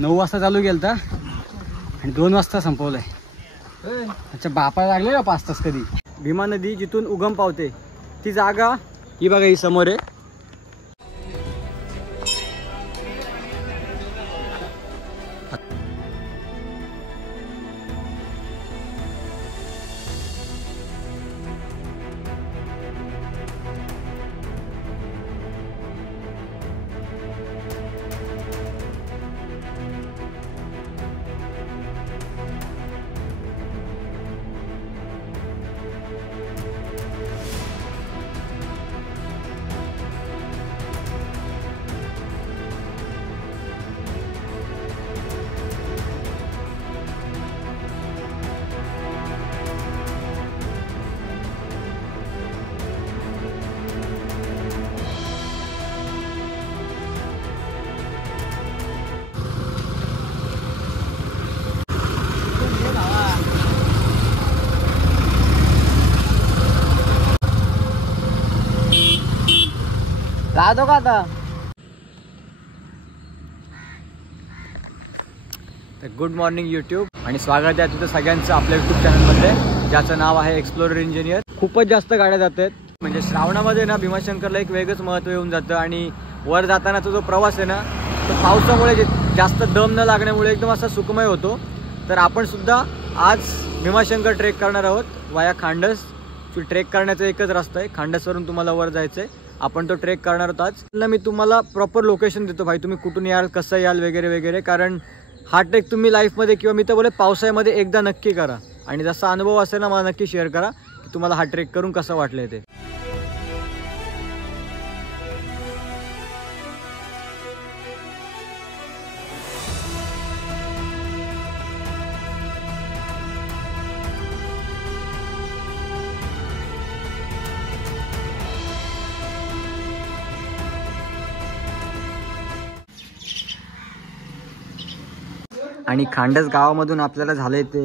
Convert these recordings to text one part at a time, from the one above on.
9 वाजता चालू केलता आणि 2 वाजता संपवलंय. अच्छा बापा लागले ना 5 तास. कधी भीमा नदी जिथून उगम पावते ती जागा ही बघा, ही समोर आहे. राहतो का आता. तर गुड मॉर्निंग यूट्यूब आणि स्वागत आहे तुझं सगळ्यांचं आपल्या यूट्यूब चॅनलमध्ये, ज्याचं नाव आहे एक्सप्लोरर इंजिनियर. खूपच जास्त गाड्या जात आहेत. म्हणजे श्रावणामध्ये ना भीमाशंकरला एक वेगळंच महत्त्व येऊन जातं आणि वर जातानाचा जो प्रवास आहे ना तो पावसामुळे जास्त दम न लागण्यामुळे एकदम असा सुखमय होतो. तर आपण सुद्धा आज भीमाशंकर ट्रेक करणार आहोत वाया खांडस. ट्रेक करण्याचा एकच रस्ता आहे, खांडसवरून तुम्हाला वर जायचं आहे. आपण तो ट्रेक करणार आहोत आज. मी तुम्हाला प्रॉपर लोकेशन देतो भाई, तुम्ही कुठून याल, कसं याल वगैरे वगैरे. कारण हा ट्रेक तुम्ही लाईफमध्ये किंवा मी तर बोले पावसाळ्यामध्ये एकदा नक्की करा आणि जसा अनुभव असेल ना मला नक्की शेअर करा की तुम्हाला हा ट्रेक करून कसं वाटलं ते. आणि खांडस गावामधून आपल्याला झालंय ते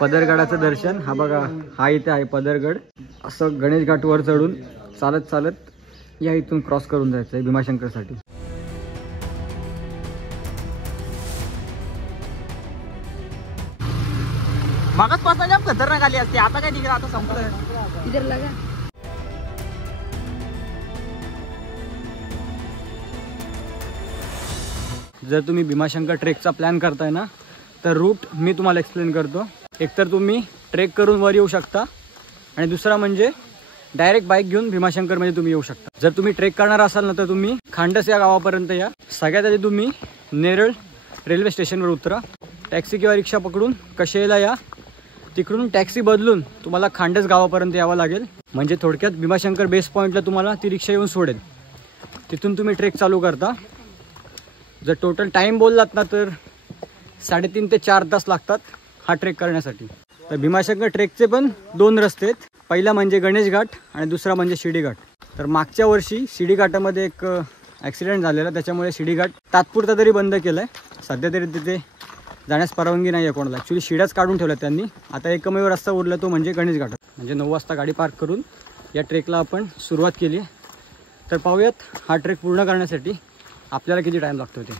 पदरगडाचं दर्शन. हा बघा, हा इथे आहे पदरगड. असं गणेश घाट वर चढून चालत चालत या इथून क्रॉस करून जायचं आहे भीमाशंकरसाठी. मागास पासून जाम खतरनाक आली असते, आता काय निघाला, आता संपलं. जर तुम्ही भीमाशंकर ट्रेकचा प्लॅन करताय ना तर रूट मी तुम्हाला एक्सप्लेन करतो. एकतर तुम्ही ट्रेक करून वर येऊ शकता आणि दुसरा म्हणजे डायरेक्ट बाईक घेऊन भीमाशंकरमध्ये तुम्ही येऊ शकता. जर तुम्ही ट्रेक करणार असाल ना तर तुम्ही खांडस या गावापर्यंत या. सगळ्यात आधी तुम्ही नेरळ रेल्वे स्टेशनवर उतरा, टॅक्सी किंवा रिक्षा पकडून कशेला या. तिकडून टॅक्सी बदलून तुम्हाला खांडस गावापर्यंत यावं लागेल. म्हणजे थोडक्यात भीमाशंकर बेस पॉईंटला तुम्हाला ती रिक्षा येऊन सोडेल. तिथून तुम्ही ट्रेक चालू करता. जर टोटल टाईम बोललात ना तर 3.5 ते 4 तास लागतात हा ट्रेक करण्यासाठी. तर भीमाशंकर ट्रेकचे पण 2 रस्ते आहेत. पहिला म्हणजे गणेश घाट आणि दुसरा म्हणजे शिडी घाट. तर मागच्या वर्षी शिडी घाटामध्ये एक ॲक्सिडेंट झालेला, त्याच्यामुळे शिडी घाट तात्पुरता तरी बंद केलं आहे. सध्या तरी तिथे जाण्यास परवानगी नाही आहे कोणाला. ॲक्च्युली शिड्याच काढून ठेवल्या त्यांनी. आता एकमेव रस्ता उरला तो म्हणजे गणेश घाट. म्हणजे 9 वाजता गाडी पार्क करून या ट्रेकला आपण सुरुवात केली. तर पाहूयात हा ट्रेक पूर्ण करण्यासाठी आपल्याला किती टाइम लागतो ते.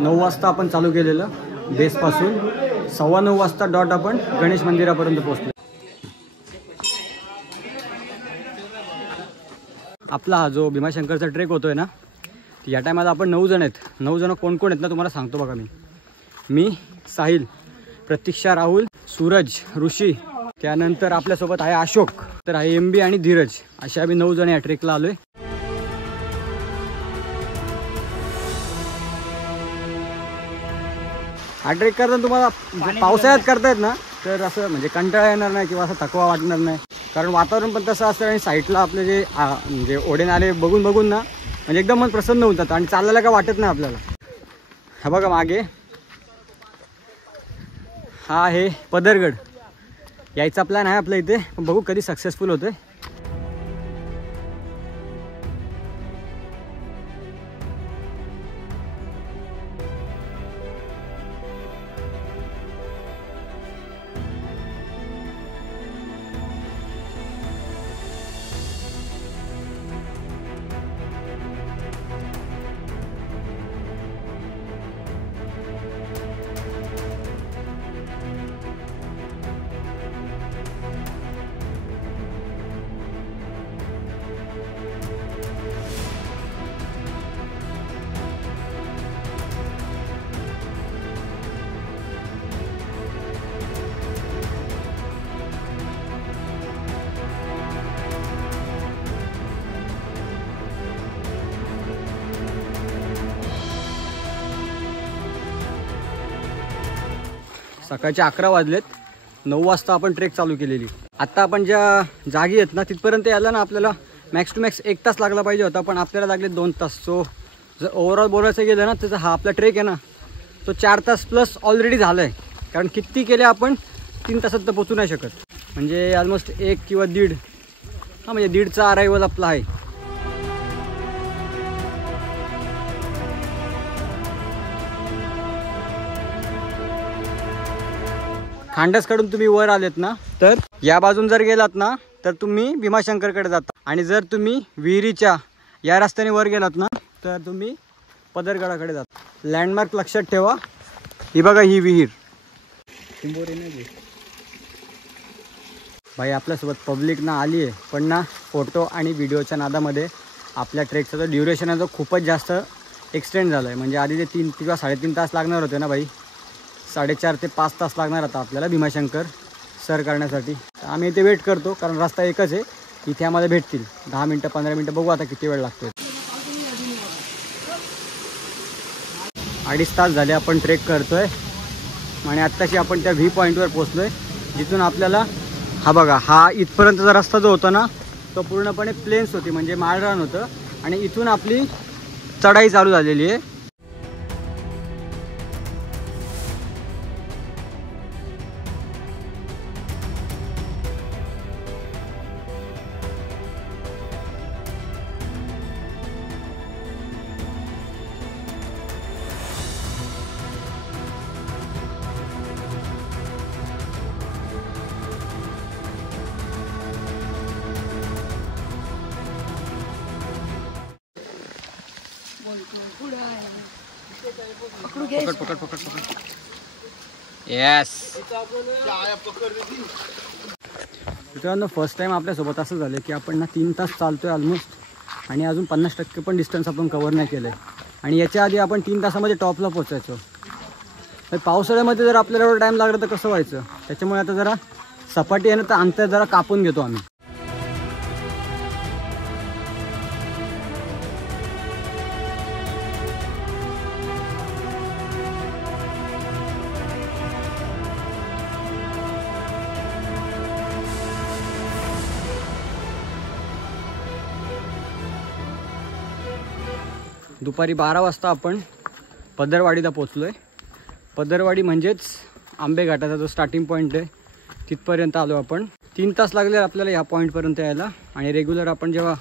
नऊ वाजता आपण चालू केलेलं बेसपासून 9:15 वाजता डॉट आपण गणेश मंदिरापर्यंत पोहोचलो. आपला हा जो भीमाशंकरचा ट्रेक होतोय ना, या टायमाला आपण 9 जण आहेत. 9 जण कोण कोण आहेत ना तुम्हाला सांगतो बघा. मी साहिल, प्रतीक्षा, राहुल, सूरज, ऋषी, त्यानंतर आपल्यासोबत आहे अशोक, तर आहे MB आणि धीरज. असे आम्ही 9 जण या ट्रेकला आलोय. हा ट्रेक करताना तुम्हाला पावसाळ्यात करतायत ना तर असं म्हणजे कंटाळा येणार नाही किंवा असं थकवा वाटणार नाही. कारण वातावरण पण तसं असतं आणि साईडला आपले जे म्हणजे ओढे नाले बघून बघून ना म्हणजे एकदम मन प्रसन्न होतात आणि चालल्याला काय वाटत नाही आपल्याला. हा बघा मागे हा आहे पदरगड. यायचा प्लॅन आहे आपल्या इथे, पण बघू कधी सक्सेसफुल होतोय. सकाळचे 11 वाजलेत. 9 वाजता आपण ट्रेक चालू केलेली. आत्ता आपण ज्या जागी आहेत ना तिथपर्यंत यायला ना आपल्याला मॅक्स टू मॅक्स 1 तास लागला पाहिजे होता, पण आपल्याला लागले 2 तास. सो जर ओव्हरऑल बोलायचं गेलं ना तर हा आपला ट्रेक आहे ना तो 4 तास प्लस ऑलरेडी झाला आहे. कारण किती केले आपण 3 तासात तर पोचू नाही शकत. म्हणजे ऑलमोस्ट 1 किंवा 1.5 म्हणजे 1.5चा अरायवल आपला आहे. खांडसकडून तुम्ही वर आलेत ना तर या बाजून जर गेलात ना तर तुम्ही भीमाशंकरकडे जाता, आणि जर तुम्ही विहिरीच्या या रस्त्याने वर गेलात ना तर तुम्ही पदरगडाकडे जाता. लँडमार्क लक्षात ठेवा. ही बघा ही विहीर. भाई आपल्यासोबत पब्लिक ना आली आहे, पण ना फोटो आणि व्हिडिओच्या नादामध्ये आपल्या ट्रेकचा जो ड्युरेशन आहे तो खूपच जास्त एक्सटेंड झाला आहे. म्हणजे आधी ते 3 किंवा 3.5 तास लागणार होते ना भाई, 4.5 ते 5 तास लागणार आता आपल्याला भीमाशंकर सर करण्यासाठी. आम्ही इथे वेट करतो कारण रस्ता एकच आहे. इथे आम्हाला भेटतील 10 मिनटं 15 मिनटं, बघू आता किती वेळ लागतो. 2.5 तास झाले आपण ट्रेक करतोय आणि आत्ताशी आपण त्या व्ही पॉईंटवर पोचलोय जिथून आपल्याला हा बघा हा इथपर्यंतचा रस्ता जो होता ना तो पूर्णपणे प्लेन्स होती, म्हणजे माळरान होतं, आणि इथून आपली चढाई चालू झालेली आहे. पकड. येस मित्रांनो, फर्स्ट टाइम आपल्यासोबत असं झालं की आपण ना 3 तास चालतोय ऑलमोस्ट, आणि अजून 50% पण डिस्टन्स आपण कव्हर नाही केलं आहे. आणि याच्या आधी आपण 3 तासामध्ये टॉपला पोचायचो. तर पावसाळ्यामध्ये जर आपल्याला एवढा टाईम लागला तर कसं व्हायचं. त्याच्यामुळे आता जरा सपाटी आहे ना तर अंतर जरा कापून घेतो आम्ही. दुपारी 12 वाजता आपण पदरवाडीला पोचलो आहे. पदरवाडी म्हणजेच आंबे घाटाचा जो स्टार्टिंग पॉईंट आहे तिथपर्यंत आलो आपण. 3 तास लागले आपल्याला या पॉईंटपर्यंत यायला. आणि रेग्युलर आपण जेव्हा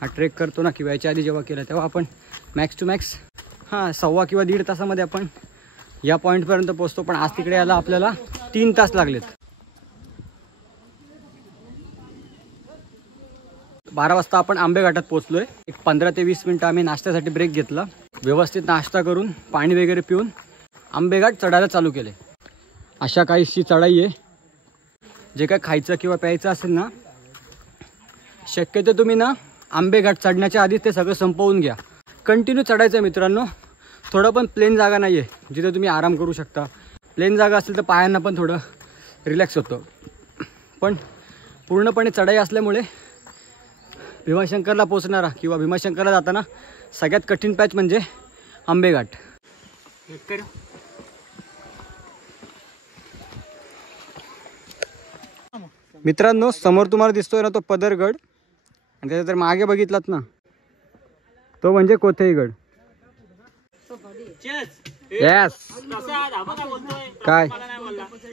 हा ट्रेक करतो ना किंवा याच्या आधी जेव्हा केला तेव्हा आपण मॅक्स टू मॅक्स 1.25 किंवा 1.5 तासामध्ये आपण या पॉईंटपर्यंत पोचतो. पण आज तिकडे यायला आपल्याला 3 तास लागलेत. 12 वाजता आपण आंबे घाटात पोचलोय. एक 15 ते 20 मिनटं आम्ही नाश्त्यासाठी ब्रेक घेतला. व्यवस्थित नाश्ता करून पाणी वगैरे पिऊन आंबे घाट चढायला चालू केले. अशा काहीशी चढाई आहे. जे काय खायचं किंवा प्यायचं असेल ना शक्यतो तुम्ही ना आंबे घाट चढण्याच्या आधी ते सगळं संपवून घ्या. कंटिन्यू चढायचं मित्रांनो. थोडं पण प्लेन जागा नाही आहे जिथे तुम्ही आराम करू शकता. प्लेन जागा असेल तर पायांना पण थोडं रिलॅक्स होतं, पण पूर्णपणे चढाई असल्यामुळे भीमाशंकरला पोचणारा किंवा भीमाशंकरला जाताना सगळ्यात कठीण पॅच म्हणजे आंबे घाट. मित्रांनो, समोर तुम्हाला दिसतोय ना तो पदरगड, आणि त्याच्या जर मागे बघितलात ना तो म्हणजे कोथईगड. येस काय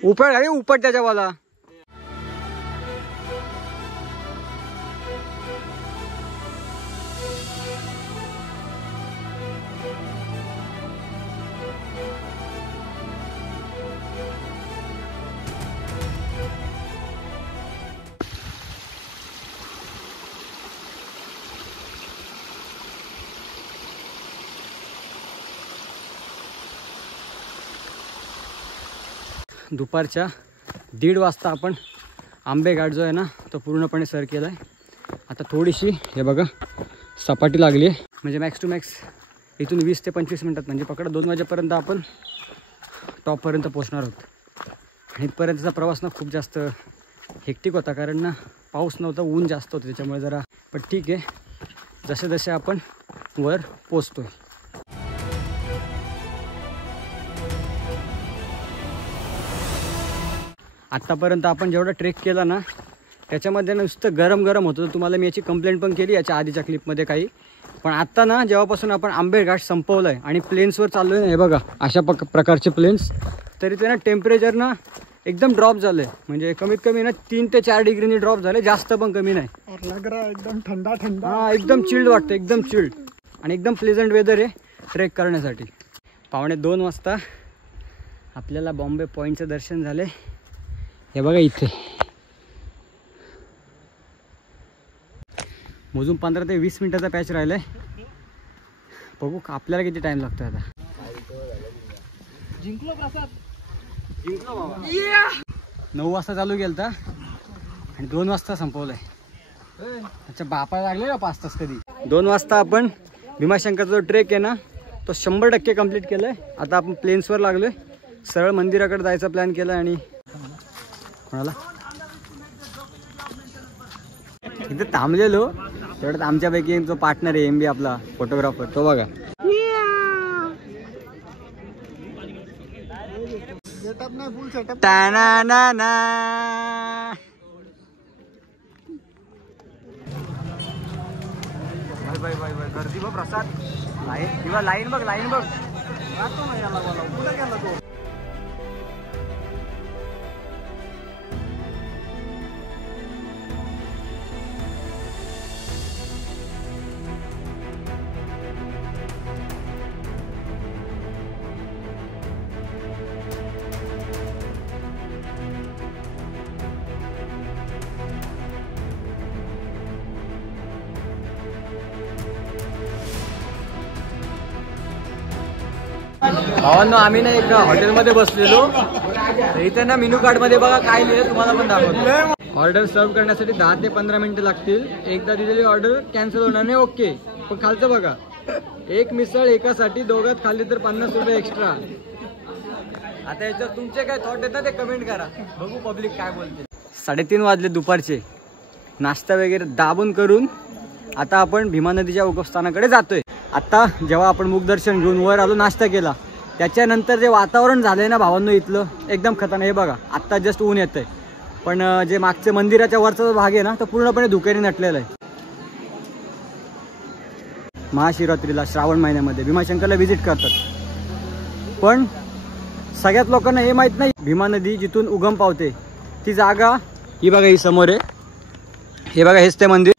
उपट अरे उपट त्याच्या वाला. दुपारच्या 1:30 वाजता आपण आंबे घाट जो आहे ना तो पूर्णपणे सर केला आहे. आता थोडीशी हे बघा सपाटी लागली आहे. म्हणजे मॅक्स टू मॅक्स इथून 20 ते 25 मिनटात म्हणजे पकडा 2 वाजेपर्यंत आपण टॉपपर्यंत पोचणार आहोत. आणि इथपर्यंतचा प्रवास ना खूप जास्त हेक्टिक होता, कारण ना पाऊस नव्हता, ऊन जास्त होतं त्याच्यामुळे जरा. पण ठीक आहे, जसे जसे आपण वर पोचतोय. आत्तापर्यंत आपण जेवढा ट्रेक केला ना त्याच्यामध्ये नुसतं गरम गरम होतं. तुम्हाला मी याची कंप्लेंट पण केली याच्या आधीच्या क्लिपमध्ये काही. पण आत्ता ना जेव्हापासून आपण आंबेड घाट संपवलं आहे आणि प्लेन्सवर चाललो आहे ना, हे बघा अशा प्रकारचे प्लेन्स, तरी ते ना टेम्परेचर ना एकदम ड्रॉप झालं आहे. म्हणजे कमीत कमी ना 3 ते 4 डिग्रीनी ड्रॉप झाले, जास्त पण कमी नाही. लग रहा है एकदम ठंडा ठंडा. हां एकदम चिल्ड वाटतं, एकदम चिल्ड आणि एकदम प्लेझंट वेदर आहे ट्रेक करण्यासाठी. 1:15 वाजता आपल्याला बॉम्बे पॉईंटचं दर्शन झाले. हे बघा इथे मोजून 15 ते 20 मिनिटाचा पॅच राहिलाय. बघू आपल्याला किती टाइम लागतो आता. जिंकलो प्रसाद, जिंकलो बाबा. 9 वाजता चालू केलता आणि 2 वाजता संपवलंय. अच्छा बापाला लागले ना 5 तास कधी. 2 वाजता आपण भीमाशंकरचा जो ट्रेक आहे ना तो 100% कंप्लीट केलाय. आता आपण प्लेन्सवर लागलोय, सरळ मंदिराकडे जायचा प्लॅन केला. आणि कोणाला इथे थांबलेलो तेवढ्यात आमच्यापैकी जो पार्टनर आहे MB आपला फोटोग्राफर, तो बघा सेटअप नाही, फुल सेटअप. बाय गर्दी बघ प्रसाद. लाईन बघ लाईन बघ. कुठं गेला तो. भावांनो आम्ही ना एका हॉटेलमध्ये बसलेलो. इथे ना मेनू कार्ड मध्ये बघा काय लिहिलं तुम्हाला पण दाखवतो. ऑर्डर सर्व करण्यासाठी 10 ते 15 मिनिटं लागतील. एकदा दिलेली ऑर्डर कॅन्सल होणार नाही. ओके. पण खालचं बघा, एक मिसळ एकासाठी, दोघात खाल्ली तर 50 रुपये एक्स्ट्रा. आता याच्यावर तुमचे काय थॉट आहेत ना ते कमेंट करा, बघू पब्लिक काय बोलते. 3:30 वाजले दुपारचे. नाश्ता वगैरे दाबून करून आता आपण भीमा नदीच्या उगमस्थानाकडे जातोय. आता जेव्हा आपण मुखदर्शन घेऊन वर आलो, नाश्ता केला, त्याच्यानंतर जे वातावरण झालंय ना भावांनो इथलं एकदम खतरनाक. हे बघा आत्ता जस्ट ऊन येतंय, पण जे मागचे मंदिराच्या वरचा जो भाग आहे ना तो पूर्णपणे धुक्याने नटलेला आहे. महाशिवरात्रीला श्रावण महिन्यामध्ये भीमाशंकरला व्हिजिट करतात, पण सगळ्यात लोकांना हे माहीत नाही भीमा नदी जिथून उगम पावते ती जागा ही बघा, ही समोर आहे. हे बघा हेच ते मंदिर.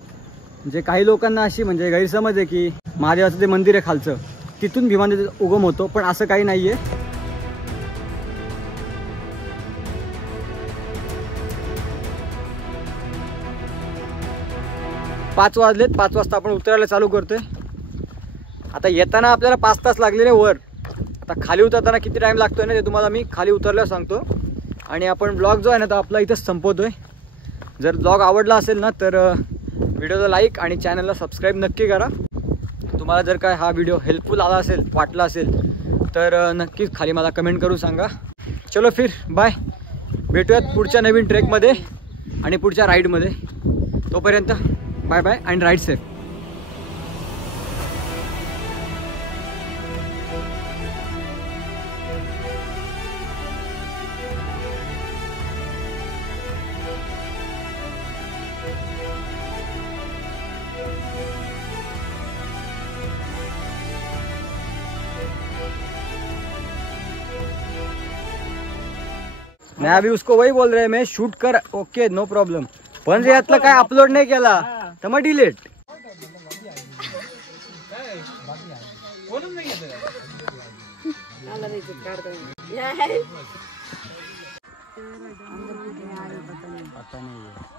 जे काही लोकांना अशी म्हणजे गैरसमज आहे की महादेवाचं जे मंदिर आहे खालचं तिथून भीमा नदी उगम होतो, पण असं काही नाहीये. 5 वाजलेत. 5 वाजता आपण उतरायला चालू करतोय. आता येताना आपल्याला 5 तास लागलेले वर. आता खाली उतरताना किती टाइम लागतोय ना ते तुम्हाला मी खाली उतरल्यावर सांगतो. आणि आपण ब्लॉग जो आहे ना तो आपला इथंच संपवतोय. जर ब्लॉग आवडला असेल ना तर व्हिडिओला लाईक आणि चॅनलला सबस्क्राईब नक्की करा. तुम्हाला जर काय हा व्हिडिओ हेल्पफुल आला असेल, वाटला असेल तर नक्कीच खाली मला कमेंट करून सांगा. चलो फिर बाय. भेटूयात पुढच्या नवीन ट्रेकमध्ये आणि पुढच्या राईडमध्ये. तोपर्यंत bye bye and ride safe. मैं अभी उसको वही बोल रहे हैं, मैं शूट कर ओके नो प्रॉब्लेम, पण जे यातलं काय अपलोड नाही केला तर मग डिलीट. पता नहीं